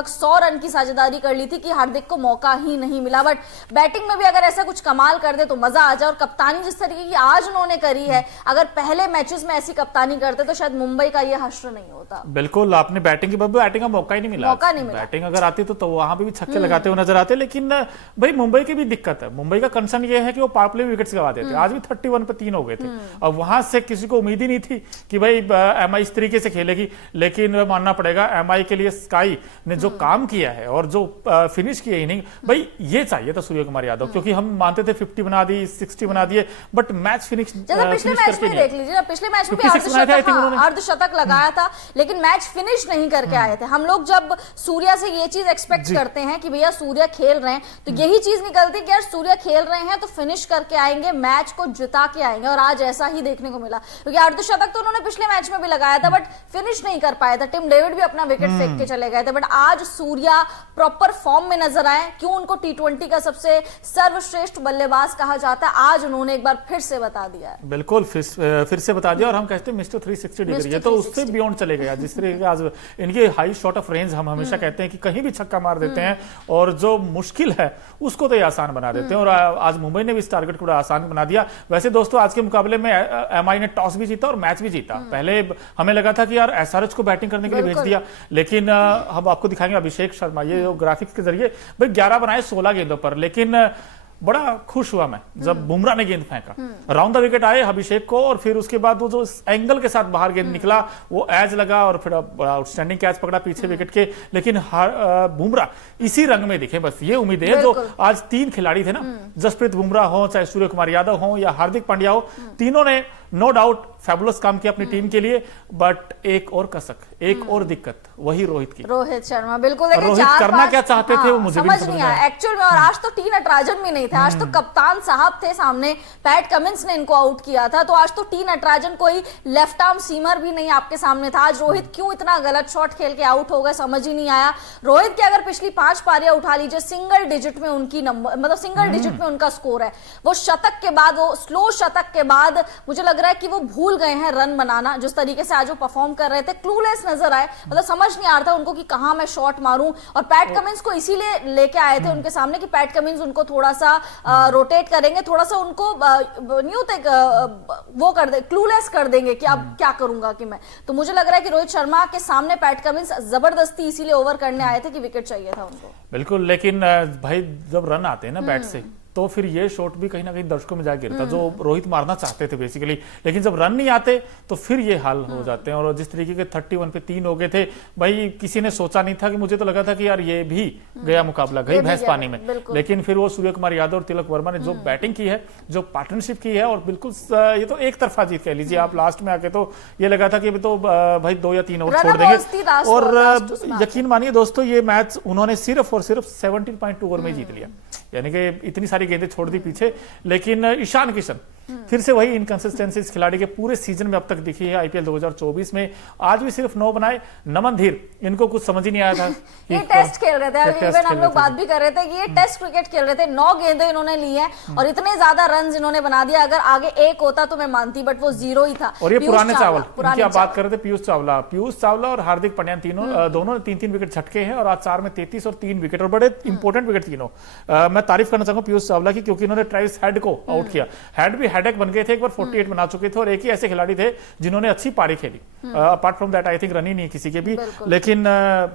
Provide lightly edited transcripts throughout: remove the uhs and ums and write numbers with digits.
100 run की साझेदारी कर ली थी कि हार्दिक को मौका ही नहीं मिला। बट बैटिंग में भी अगर ऐसा कुछ कमाल कर दे तो मजा आ जाए। और कप्तानी जिस तरीके की आज उन्होंने करी है, अगर पहले मैचेस में ऐसी कप्तानी करते तो शायद मुंबई का ये हश्र नहीं होता। बिल्कुल, आपने बैटिंग की बैटिंग का मौका ही नहीं मिला। बैटिंग अगर आती तो वहां पे भी छक्के लगाते हुए नजर आते। लेकिन भाई मुंबई की भी दिक्कत है। मुंबई का कंसर्न ये है कि वो पावर प्ले में विकेट्स गवा देते। आज भी 31 पे 3 हो गए थे। अब वहां से किसी को उम्मीद ही नहीं थी कि भाई एमआई इस तरीके से खेलेगी। लेकिन मानना पड़ेगा एमआई के लिए स्काई ने जो काम किया है और जो फिनिश किया इनिंग, भाई ये चाहिए था सूर्य कुमार यादव। क्योंकि हम मानते थे 50 बना दी, 60 बना दिए, बट मैच फिनिश पिछले मैच में देख लीजिए, पिछले मैच में अर्धशतक लगाया था लेकिन मैच फिनिश नहीं करके आए थे। हम लोग जब सूर्या से ये चीज एक्सपेक्ट करते हैं कि भैया सूर्या खेल रहे हैं तो यही चीज निकलती कि यार सूर्या खेल रहे हैं तो फिनिश करके आएंगे, मैच को जिता के आएंगे। और आज ऐसा ही देखने को मिला क्योंकि अर्धशतक तो उन्होंने पिछले मैच में भी लगाया था बट फिनिश नहीं कर पाया था। टिम डेविड भी अपना विकेट फेंक के चले गए थे। बट आज सूर्या प्रॉपर फॉर्म में नजर आए। क्यों उनको टी20 का सबसे सर्वश्रेष्ठ बल्लेबाज कहा जाता है, आज उन्होंने एक बार फिर से बता दिया है। बिल्कुल फिर से बता दिया। और हम कहते हैं मिस्टर 360 डिग्री, ये तो उससे बियॉन्ड चले गए। जिस तरीके आज इनके हाई शॉट ऑफ रेंज, हम हमेशा कहते हैं कि कहीं भी छक्का मार देते हैं और जो मुश्किल है उसको तो ये आसान बना देते हैं। और आज मुंबई ने भी इस टारगेट को आसान बना दिया। वैसे दोस्तों आज के मुकाबले में एमआई ने टॉस भी जीता और मैच भी जीता। पहले हमें लगा था कि यार एसआरएच को बैटिंग करने के लिए भेज दिया, लेकिन हम आपको दिखाएंगे अभिषेक शर्मा ये ग्राफिक्स के जरिए भाई 11 बनाए 16 गेंदों पर। लेकिन बड़ा खुश हुआ मैं जब बुमराह ने गेंद फेंका, राउंड द विकेट आए अभिषेक को, और फिर उसके बाद वो जो एंगल के साथ बाहर गेंद निकला वो एज लगा और फिर बड़ा आउटस्टैंडिंग कैच पकड़ा पीछे विकेट के। लेकिन बुमराह इसी रंग में दिखे, बस ये उम्मीद है। जो आज 3 खिलाड़ी थे ना, जसप्रीत बुमराह हो, चाहे सूर्य कुमार यादव हो या हार्दिक पांड्या हो, तीनों ने नो डाउट फैबुलस काम किया अपनी टीम के लिए। बट एक और कसक, एक और दिक्कत वही रोहित शर्मा। बिल्कुल रोहित करना क्या चाहते थे वो मुझे समझ नहीं आया एक्चुअल में। और आज तो टी नटराजन भी नहीं थे, आज तो कप्तान साहब थे सामने। पैट कमिंस ने इनको आउट किया था। तो आज तो टी नटराजन कोई लेफ्ट आर्म सीमर भी नहीं आपके सामने था। आज रोहित क्यों इतना गलत शॉट खेल के आउट हो गए समझ ही नहीं आया। रोहित की अगर पिछली 5 पारियां उठा लीजिए, सिंगल डिजिट में उनकी नंबर, मतलब सिंगल डिजिट में उनका स्कोर है। वो शतक के बाद, वो स्लो शतक के बाद मुझे लग रहा है कि वो भूल गए हैं रन बनाना। जिस तरीके से आज वो परफॉर्म कर रहे थे, क्लूलेस नजर आए। मतलब समझ नहीं आ रहा था उनको कि कहां मैं शॉट मारूं। और पैट कमिंस को इसीलिए लेके आए थे उनके सामने कि पैट कमिंस उनको थोड़ा सा रोटेट करेंगे, थोड़ा सा उनको न्यू तक वो कर दे, क्लूलेस कर देंगे कि अब क्या करूंगा कि मैं। तो मुझे लग रहा है कि रोहित शर्मा के सामने पैट कमिंस जबरदस्ती इसीलिए ओवर करने आए थे कि विकेट चाहिए था उनको। बिल्कुल, लेकिन भाई जब रन आते हैं ना बैट से तो फिर ये शॉट भी कहीं ना कहीं दर्शकों में जाके गिरता, जो रोहित मारना चाहते थे बेसिकली। लेकिन जब रन नहीं आते तो फिर ये हाल हो जाते हैं। और जिस तरीके के 31 पे 3 हो गए थे, भाई किसी ने सोचा नहीं था। कि मुझे तो लगा था कि यार ये भी गया मुकाबला, गई भैंस पानी में। लेकिन फिर वो सूर्य कुमार यादव और तिलक वर्मा ने जो बैटिंग की है, जो पार्टनरशिप की है, और बिल्कुल ये तो एक तरफा जीत कह लीजिए आप। लास्ट में आके तो ये लगा था कि अभी तो भाई 2 या 3 ओवर छोड़ देंगे। और यकीन मानिए दोस्तों, ये मैच उन्होंने सिर्फ और सिर्फ 17.2 ओवर में जीत लिया। यानी कि इतनी सारी गेंदें छोड़ दी पीछे। लेकिन ईशान किशन फिर से वही इनकंसिस्टेंसी इस खिलाड़ी के पूरे सीजन में अब तक दिखी है आईपीएल 2024 में। आज भी सिर्फ 9 बनाए। नमन धीर, इनको कुछ समझ ही नहीं आया था। ये टेस्ट खेल रहे थे, इवन हम लोग बात भी कर रहे थे कि ये टेस्ट क्रिकेट खेल रहे थे। 9 गेंदें इन्होंने ली हैं और इतने ज्यादा रन इन्होंने बना दिया। अगर आगे 1 होता तो मैं मानती, बट वो 0 ही था। और ये पुराने चावल, इनकी आप बात कर रहे थे, पीयूष चावला और हार्दिक पांड्या, दोनों ने 3-3 विकेट झटके हैं। और आज 4 में 33 और 3 विकेट, और बड़े इंपॉर्टेंट विकेट तीनों। मैं तारीफ करना चाहूंगा पीयूष चावला की, क्योंकि इन्होंने ट्रेविस हेड को आउट किया। हेड भी हेडेक बन गए थे, एक बार 48 बना चुके थे। और एक ही ऐसे खिलाड़ी थे जिन्होंने अच्छी पारी खेली। Apart from that I think run ही नहीं किसी के भी। लेकिन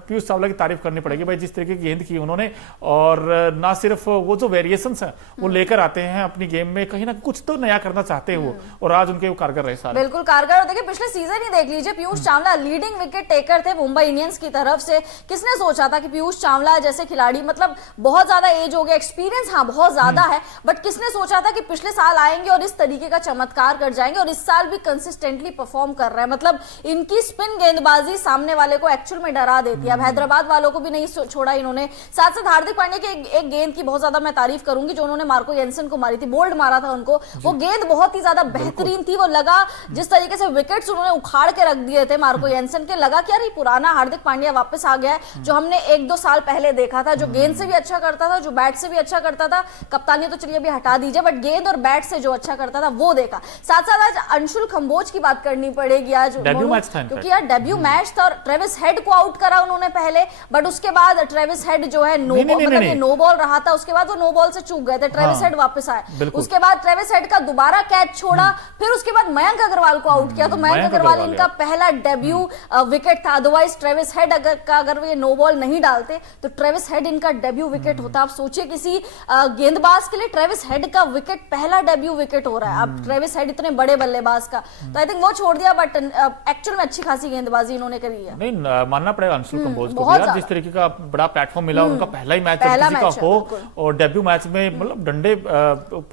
पीयूष चावला की तारीफ करनी पड़ेगी भाई, जिस तरीके की गेंद की उन्होंने। और ना सिर्फ वो जो वेरिएशंस हैं वो लेकर आते हैं अपनी गेम में, कहीं ना कुछ तो नया करना चाहते हैं वो। और आज उनके वो कारगर रहे सारे। बिल्कुल कारगर। और देखिए पिछले सीजन ही देख लीजिए, Piyush Chawla leading wicket taker थे मुंबई इंडियंस की तरफ से। किसने सोचा था कि पीयूष चावला जैसे खिलाड़ी, मतलब बहुत ज्यादा एज हो गया, एक्सपीरियंस हाँ बहुत ज्यादा है, बट किसने सोचा था कि पिछले साल आएंगे और इस तरीके का चमत्कार कर जाएंगे। और इस साल भी कंसिस्टेंटली परफॉर्म कर रहे हैं। मतलब इनकी स्पिन गेंदबाजी सामने वाले को एक्चुअल में डरा देती है। अब हैदराबाद वालों को भी नहीं छोड़ा इन्होंने। साथ साथ हार्दिक पांड्या की एक गेंद की बहुत ज्यादा मैं तारीफ करूंगी, जो उन्होंने मार्को येंसन को मारी थी, बोल्ड मारा था उनको। वो गेंद बहुत ही ज्यादा बेहतरीन थी। वो लगा जिस तरीके से विकेट्स उन्होंने उखाड़ के रख दिए थे मार्को येंसन के, लगा कि यार ये पुराना हार्दिक पांड्या वापस आ गया है, जो हमने 1-2 साल पहले देखा था, जो गेंद से भी अच्छा करता था, जो बैट से भी अच्छा करता था। कप्तानी तो चलिए अभी हटा दीजिए, बट गेंद और बैट से जो अच्छा अच्छा करता था वो देखा। साथ साथ आज अंशुल कंबोज की बात करनी पड़ेगी आज, डेब्यू मैच था क्योंकि यार डेब्यू मैच था और ट्रेविस हेड को आउट करा उन्होंने पहले, बट उसके बाद ट्रेविस हेड जो है नो बॉल, मतलब ये नो बॉल रहा था, उसके बाद वो नो बॉल से चूक गए थे, ट्रेविस हेड वापस आए, उसके बाद ट्रेविस हेड का दोबारा कैच छोड़ा, फिर उसके बाद मयंक अग्रवाल को आउट किया, तो मयंक अग्रवाल इनका पहला डेब्यू विकेट था। अदरवाइज ट्रेविस हेड अगर ये नो बॉल नहीं डालते तो ट्रेविस हेड इनका डेब्यू विकेट होता। आप सोचिए किसी गेंदबाज के लिए ट्रेविस हेड का विकेट पहला डेब्यू विकेट हो रहा है। अब ट्रेविस हेड इतने बड़े बल्लेबाज का, तो आई थिंक वो छोड़ दिया, बट एक्चुअल में अच्छी खासी गेंदबाजी इन्होंने करी है। नहीं मानना पड़ेगा अंशुल कंबोज को यार, जिस तरीके का बड़ा प्लेटफॉर्म मिला, उनका पहला ही मैच किसी का हो और डेब्यू मैच में मतलब डंडे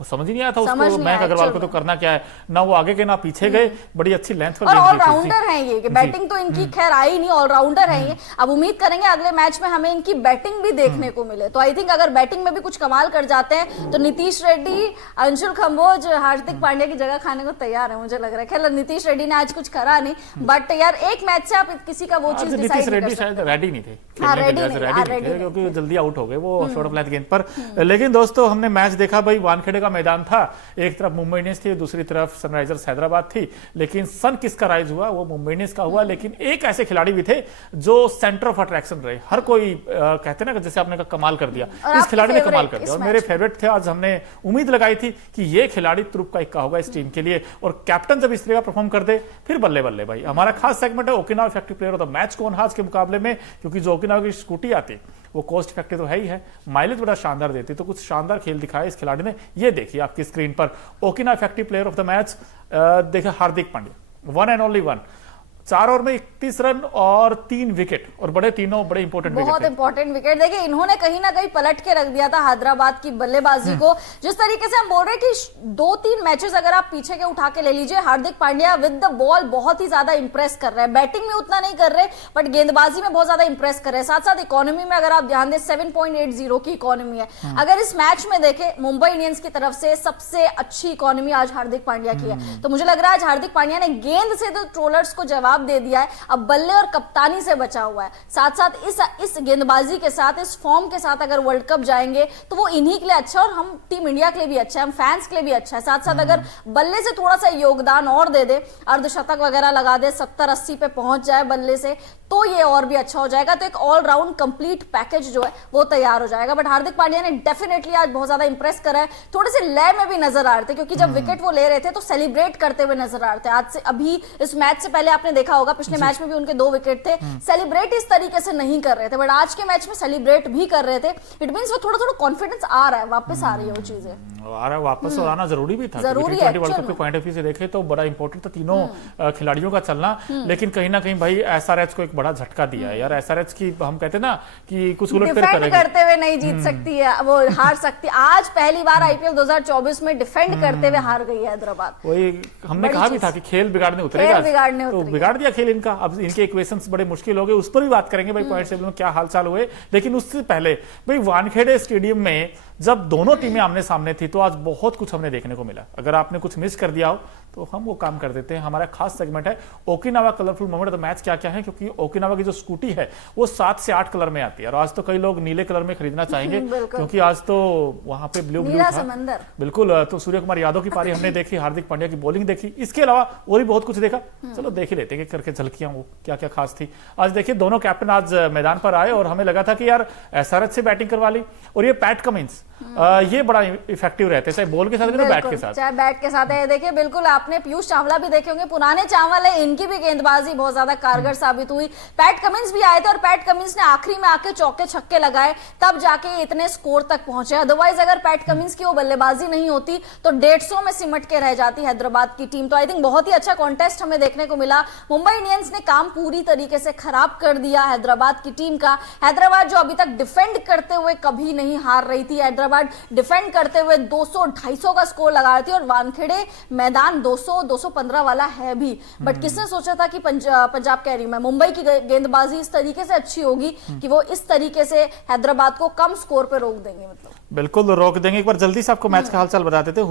समझ ही नहीं आया था उसको, मयंक अग्रवाल को तो करना क्या है, ना वो आगे के ना पीछे गए, बड़ी अच्छी लेंथ पर ऑलराउंडर है ये, बैटिंग तो इनकी खैर आई नहीं, ऑलराउंडर है ये। अब उम्मीद करेंगे अगले मैच में हमें इनकी बैटिंग भी देखने को मिले, तो आई थिंक अगर बैटिंग में भी कुछ कमाल कर जाते हैं तो नीतीश रेड्डी, अंशुल कंबोज, हार्दिक पांड्या की जगह खाने को तैयार है मुझे लग रहा है। खैर नीतीश रेड्डी ने आज कुछ करा नहीं, बट यार एक मैच से आप किसी का वो चीज नीतीश रेड्डी शायद रेडी नहीं थे, क्योंकि जल्दी आउट हो गए वो शॉर्ट ऑफ लेंथ गेंद पर। लेकिन दोस्तों हमने मैच देखा भाई, वानखेड़े का मैदान था, एक तरफ मुंबई इंडियंस थी, दूसरी तरफ सनराइजर्स हैदराबाद थी, लेकिन सन किसका राइज हुआ, वो मुंबई इंडियंस का हुआ। लेकिन एक ऐसे खिलाड़ी भी थे जो सेंटर ऑफ अट्रैक्शन रहे, हर कोई कहते ना जैसे आपने कमाल कर दिया, इस खिलाड़ी ने कमाल कर दिया, और मेरे फेवरेट थे। आज हमने उम्मीद लगाई थी कि ये खिलाड़ी तुरुप का इक्का होगा इस टीम के लिए, और कैप्टन जब इस तरह का परफॉर्म कर दे फिर बल्ले बल्ले भाई। हमारा खास सेगमेंट है Okinawa effective player of the match कौन आज के मुकाबले में, क्योंकि जो ओकिनावा की स्कूटी आती वो कॉस्ट इफेक्टिव तो है ही है, माइलेज बड़ा शानदार देती, तो कुछ शानदार खेल दिखाया इस खिलाड़ी ने। ये देखिए आपकी स्क्रीन पर ओकिनावा effective player of the match, देखिए Hardik Pandya, one and only one, 4 over में 31 रन और 3 विकेट, और तीनों बड़े इंपॉर्टेंट विकेट, बहुत इंपॉर्टेंट विकेट। देखिए इन्होंने कहीं ना कहीं पलट के रख दिया था हैदराबाद की बल्लेबाजी को। जिस तरीके से हम बोल रहे हैं कि 2-3 मैचेस अगर आप पीछे के उठा के ले लीजिए, Hardik Pandya with the ball बहुत ही ज्यादा इंप्रेस कर रहे हैं, बैटिंग में उतना नहीं कर रहे बट गेंदबाजी में बहुत ज्यादा इंप्रेस कर रहे हैं। साथ साथ इकोनॉमी में अगर आप ध्यान दें 7.80 की इकोनॉमी है। अगर इस मैच में देखें मुंबई इंडियंस की तरफ से सबसे अच्छी इकोनॉमी आज हार्दिक पांड्या की है, तो मुझे लग रहा है आज हार्दिक पांड्या ने गेंद से तो ट्रोलर्स को जवाब दे दिया है, अब बल्ले और कप्तानी से बचा हुआ है। साथ साथ इस गेंदबाजी के साथ, इस फॉर्म के साथ अगर वर्ल्ड कप जाएंगे तो वो इन्हीं के लिए अच्छा है, और हम टीम इंडिया के लिए भी अच्छा है, हम फैंस के लिए भी अच्छा है। साथ साथ अगर बल्ले से थोड़ा सा योगदान और दे दे, अर्धशतक वगैरह लगा दे, 70-80 पे पहुंच जाए बल्ले से, तो ये और भी अच्छा हो जाएगा। तो एक ऑलराउंड कंप्लीट पैकेज जो है वो तैयार हो जाएगा। बट हार्दिक पांड्या ने डेफिनेटली आज बहुत ज्यादा इंप्रेस करा है। थोड़े से लय में भी नजर आ रहे थे, क्योंकि जब विकेट वो ले रहे थे तो सेलिब्रेट करते हुए नजर आ रहे थे। आज से अभी इस मैच से पहले आपने देखा होगा, पिछले मैच में भी उनके 2 विकेट थे, सेलिब्रेट इस तरीके से नहीं कर रहे थे, बट आज के मैच में सेलिब्रेट भी कर रहे थे। इट मींस वो थोड़ा थोड़ा कॉन्फिडेंस आ रहा है, वापस आ रही है वो चीजें, आ रहा है वापस, और आना जरूरी भी था, जरूरी है। वर्ल्ड कप के पॉइंट ऑफ व्यू से देखे तो बड़ा इंपॉर्टेंट था तीनों खिलाड़ियों का चलना। लेकिन कहीं ना कहीं भाई एसआरएच को एक बड़ा झटका दिया है यार। एसआरएच की हम कहते हैं ना कि कुछ उलट कर करेगी, करते हुए नहीं जीत सकती है, वो हार सकती। आज पहली बार आईपीएल 2024 में डिफेंड करते हुए हार गई है हैदराबाद। वही हमने कहा भी था कि खेल बिगाड़ने उतरेगा, तो बिगाड़ दिया खेल इनका। अब इनके इक्वेशंस बड़े मुश्किल हो गए, उस पर भी बात करेंगे भाई, पॉइंट टेबल में क्या हालचाल हुए। लेकिन उससे पहले भाई वानखेड़े स्टेडियम में जब दोनों टीमें आमने सामने थी तो आज बहुत कुछ हमने देखने को मिला। अगर आपने कुछ मिस कर दिया हो तो हम वो काम कर देते हैं। हमारा खास सेगमेंट है Okinawa colourful moment of the match. क्या क्या है, क्योंकि ओकिनावा की जो स्कूटी है वो 7 से 8 कलर में आती है, और आज तो कई लोग नीले कलर में खरीदना चाहेंगे क्योंकि आज तो वहां पे ब्लू था बिल्कुल। तो सूर्य कुमार यादव की पारी हमने देखी, हार्दिक पांड्या की बॉलिंग देखी, इसके अलावा और भी बहुत कुछ देखा। चलो देख ही लेते हैं करके झलकियां वो क्या क्या खास थी। आज देखिए दोनों कैप्टन आज मैदान पर आए और हमें लगा था कि यार एसआरएच से बैटिंग करवा ली, और ये पैट कमिंस ये बड़ा इफेक्टिव रहते हैं, चाहे बॉल के साथ या बैट के साथ, चाहे बैट के साथ है। देखिए बिल्कुल आपने पीयूष चावला भी देखे होंगे, पुराने चावल है, इनकी भी गेंदबाजी बहुत ज्यादा कारगर साबित हुई। पैट कमिंस भी आए थे और पैट कमिंस ने आखिरी में आके चौके छक्के लगाए, तब जाके इतने स्कोर तक पहुंचे। अदरवाइज अगर पैट कमिंस की वो बल्लेबाजी नहीं होती तो 150 में सिमट के रह जाती हैदराबाद की टीम। तो आई थिंक बहुत ही अच्छा कॉन्टेस्ट हमें देखने को मिला। मुंबई इंडियंस ने काम पूरी तरीके से खराब कर दिया हैदराबाद की टीम का। हैदराबाद जो अभी तक डिफेंड करते हुए कभी नहीं हार रही थी, हैदराबाद डिफेंड करते हुए 200-250 का स्कोर लगा रही थी, और वानखेड़े मैदान 200-215 वाला है भी। बट किसने सोचा था कि पंजाब कह रही हूं मैं, मुंबई की गेंदबाजी इस तरीके से अच्छी होगी कि वो इस तरीके से हैदराबाद को कम स्कोर पे रोक देंगे। मतलब बिल्कुल रोक देंगे। एक बार जल्दी से आपको मैच का हालचाल बता देते हैं।